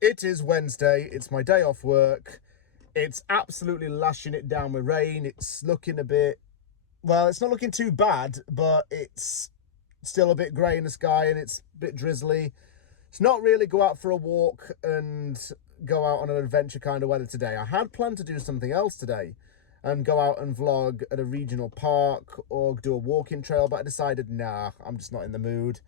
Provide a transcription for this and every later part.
It is Wednesday, it's my day off work. It's absolutely lashing it down with rain. It's looking a bit, well, it's not looking too bad, but it's still a bit grey in the sky and it's a bit drizzly. It's not really go out for a walk and go out on an adventure kind of weather today. I had planned to do something else today and go out and vlog at a regional park or do a walking trail, but I decided, nah, I'm just not in the mood.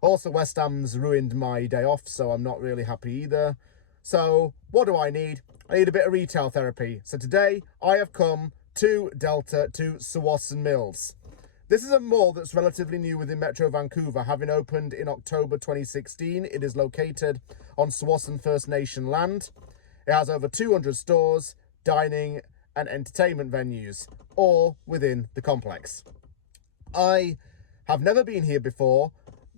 Also, West Ham's ruined my day off, so I'm not really happy either. So, what do I need? I need a bit of retail therapy. So today, I have come to Delta, to Tsawwassen Mills. This is a mall that's relatively new within Metro Vancouver, having opened in October 2016. It is located on Tsawwassen First Nation land. It has over 200 stores, dining and entertainment venues, all within the complex. I have never been here before,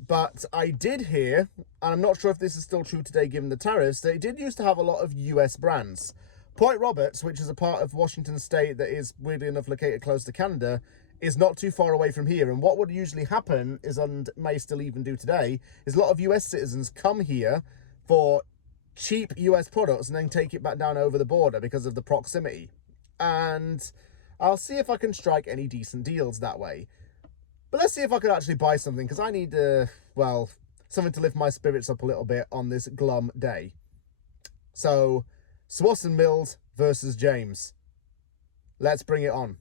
but I did hear, and I'm not sure if this is still true today given the tariffs, that it did used to have a lot of US brands. Point Roberts, which is a part of Washington State that is weirdly enough located close to Canada, is not too far away from here. And what would usually happen is, and may still even do today, is a lot of US citizens come here for cheap US products and then take it back down over the border because of the proximity. And I'll see if I can strike any decent deals that way. But let's see if I could actually buy something, because I need, well, something to lift my spirits up a little bit on this glum day. So, Tsawwassen Mills versus James. Let's bring it on.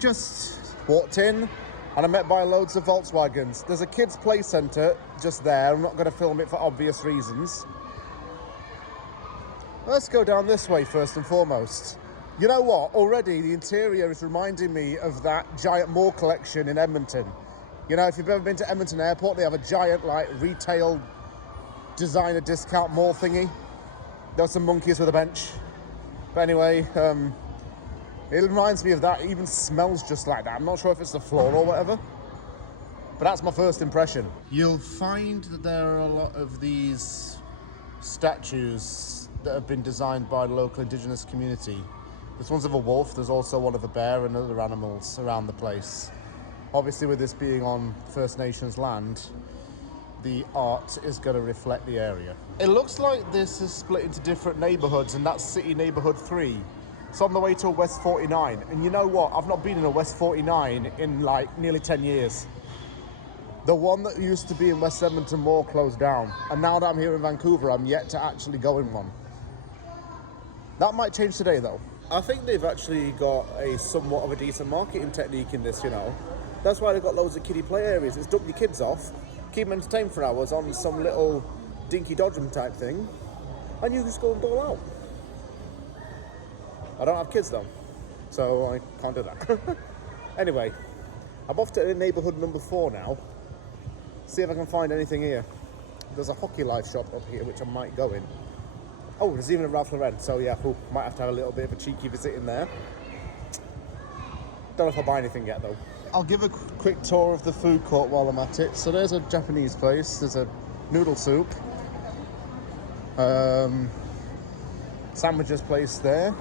Just walked in, and I'm met by loads of Volkswagens. There's a kids' play centre just there. I'm not going to film it for obvious reasons. Let's go down this way first and foremost. You know what? Already the interior is reminding me of that giant mall collection in Edmonton. You know, if you've ever been to Edmonton Airport, they have a giant, like, retail designer discount mall thingy. There were some monkeys with a bench. But anyway, it reminds me of that. It even smells just like that. I'm not sure if it's the floor or whatever, but that's my first impression. You'll find that there are a lot of these statues that have been designed by the local indigenous community. This one's of a wolf, there's also one of a bear and other animals around the place. Obviously, with this being on First Nations land, the art is going to reflect the area. It looks like this is split into different neighbourhoods, and that's City Neighbourhood 3. It's on the way to a West 49, and you know what? I've not been in a West 49 in like nearly 10 years. The one that used to be in West Edmonton Mall closed down, and now that I'm here in Vancouver, I'm yet to actually go in one. That might change today, though. I think they've actually got a somewhat of a decent marketing technique in this, you know. That's why they've got loads of kiddie play areas. It's dump your kids off, keep them entertained for hours on some little dinky dodgem type thing, and you just go and ball out. I don't have kids though, so I can't do that. Anyway, I'm off to neighbourhood number 4 now. See if I can find anything here. There's a Hockey Life shop up here which I might go in. Oh, there's even a Ralph Lauren, so yeah, might have to have a little bit of a cheeky visit in there. Don't know if I'll buy anything yet though. I'll give a quick tour of the food court while I'm at it. So there's a Japanese place, there's a noodle soup, sandwiches place there.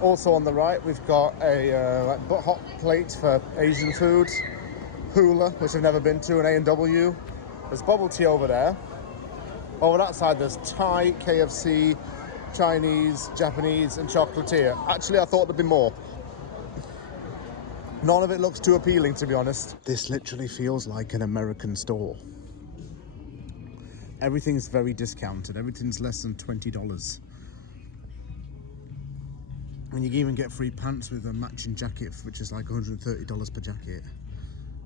Also on the right, we've got a like hot plate for Asian food, Hula, which I've never been to, and A&W. There's bubble tea over there. Over that side, there's Thai, KFC, Chinese, Japanese, and chocolatier. Actually, I thought there'd be more. None of it looks too appealing, to be honest. This literally feels like an American store. Everything's very discounted. Everything's less than $20. And you can even get free pants with a matching jacket, which is like $130 per jacket.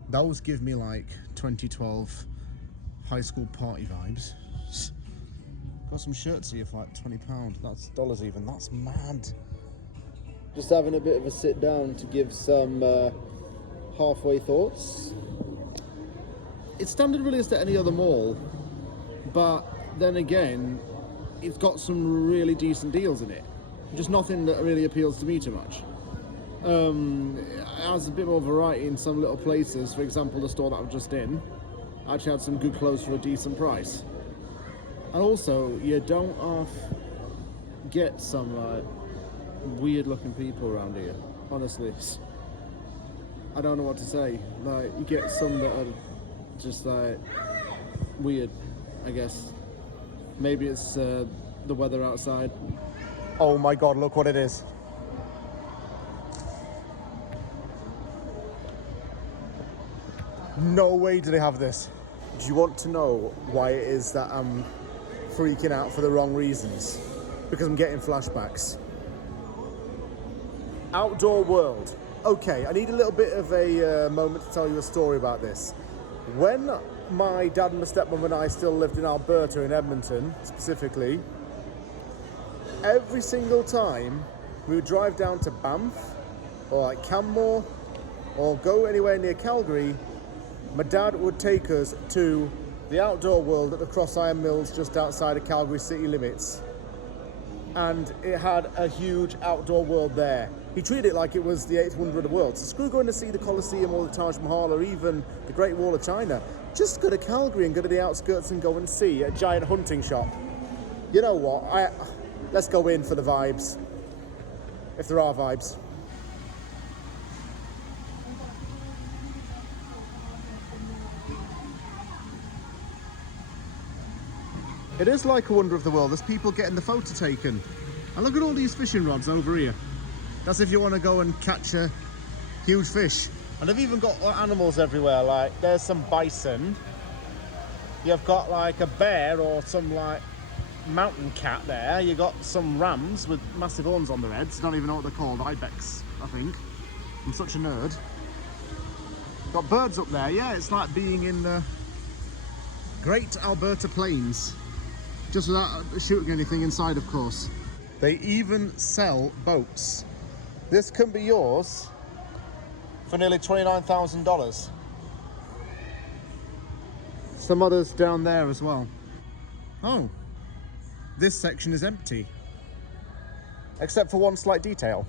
Those give me like 2012 high school party vibes. Got some shirts here for like £20. That's dollars even. That's mad. Just having a bit of a sit down to give some halfway thoughts. It's standard really as to any other mall, but then again, it's got some really decent deals in it. Just nothing that really appeals to me too much. It has a bit more variety in some little places. For example, the store that I'm just in actually had some good clothes for a decent price. And also, you don't get some weird looking people around here, honestly. I don't know what to say. Like, you get some that are just like weird, I guess. Maybe it's the weather outside. Oh my God, look what it is. No way do they have this. Do you want to know why it is that I'm freaking out for the wrong reasons? Because I'm getting flashbacks. Outdoor world. Okay, I need a little bit of a moment to tell you a story about this. When my dad and my stepmom and I still lived in Alberta, in Edmonton specifically, every single time we would drive down to Banff or like Canmore or go anywhere near Calgary, my dad would take us to the outdoor world at the Cross Iron Mills just outside of Calgary city limits. And it had a huge outdoor world there. He treated it like it was the 8th wonder of the world. So screw going to see the Colosseum or the Taj Mahal or even the Great Wall of China. Just go to Calgary and go to the outskirts and go and see a giant hunting shop. You know what? Let's go in for the vibes. If there are vibes. It is like a wonder of the world. There's people getting the photo taken. And look at all these fishing rods over here. That's if you want to go and catch a huge fish. And they've even got animals everywhere. Like, there's some bison. You've got like a bear or some like mountain cat there. You got some rams with massive horns on their heads. Don't even know what they're called. Ibex, I think. I'm such a nerd. Got birds up there. Yeah, it's like being in the Great Alberta Plains. Just without shooting anything inside, of course. They even sell boats. This can be yours for nearly $29,000. Some others down there as well. Oh, this section is empty. Except for one slight detail.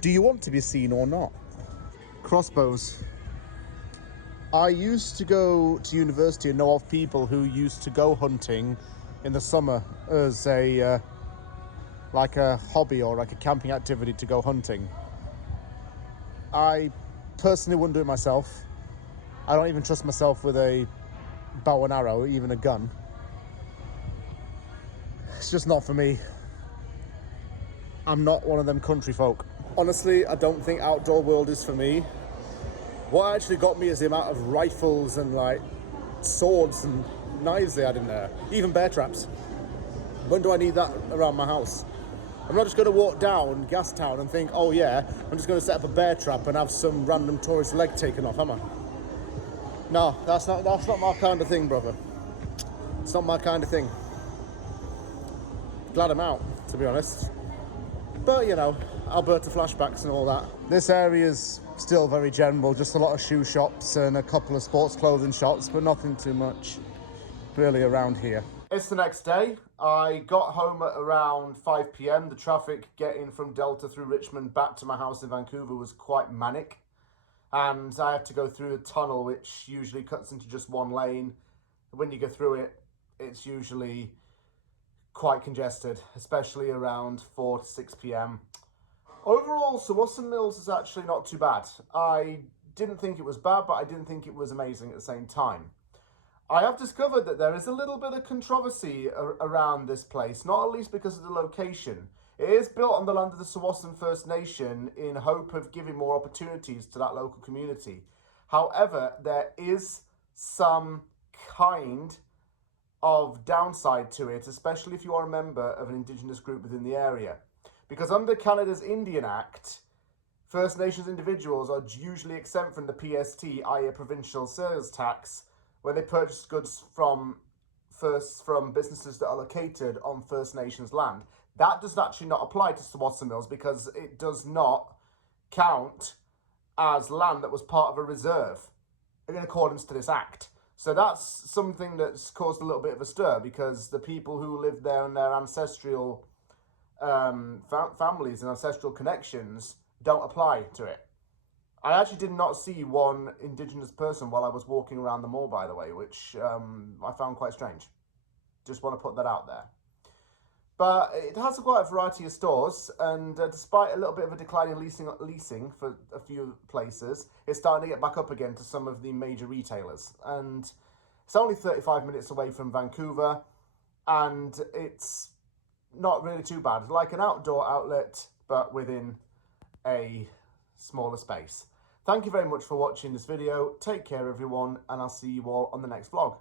Do you want to be seen or not? Crossbows. I used to go to university and know of people who used to go hunting in the summer as a like a hobby or like a camping activity to go hunting. I personally wouldn't do it myself. I don't even trust myself with a bow and arrow, even a gun. It's just not for me. I'm not one of them country folk. Honestly, I don't think outdoor world is for me. What actually got me is the amount of rifles and like swords and knives they had in there. Even bear traps. When do I need that around my house? I'm not just going to walk down Gastown and think, oh yeah, I'm just going to set up a bear trap and have some random tourist leg taken off, am I? No, that's not my kind of thing, brother. It's not my kind of thing. Glad I'm out, to be honest. But, you know, Alberta flashbacks and all that. This area's still very general, just a lot of shoe shops and a couple of sports clothing shops, but nothing too much really around here. It's the next day. I got home at around 5 p.m. The traffic getting from Delta through Richmond back to my house in Vancouver was quite manic. And I had to go through a tunnel which usually cuts into just one lane. When you go through it, it's usually quite congested, especially around 4 to 6 p.m. Overall, Tsawwassen Mills is actually not too bad. I didn't think it was bad, but I didn't think it was amazing at the same time. I have discovered that there is a little bit of controversy around this place, not at least because of the location. It is built on the land of the Tsawwassen First Nation in hope of giving more opportunities to that local community. However, there is some kind of downside to it, especially if you are a member of an Indigenous group within the area. Because under Canada's Indian Act, First Nations individuals are usually exempt from the PST, i.e. provincial sales tax, when they purchase goods from businesses that are located on First Nations land. That does actually not apply to Tsawwassen Mills because it does not count as land that was part of a reserve in accordance to this act. So that's something that's caused a little bit of a stir because the people who lived there and their ancestral families and ancestral connections don't apply to it. I actually did not see one Indigenous person while I was walking around the mall, by the way, which I found quite strange. Just want to put that out there. But it has quite a variety of stores, and despite a little bit of a decline in leasing for a few places, it's starting to get back up again to some of the major retailers. And it's only 35 minutes away from Vancouver, and it's not really too bad. Like an outdoor outlet, but within a smaller space. Thank you very much for watching this video. Take care, everyone, and I'll see you all on the next vlog.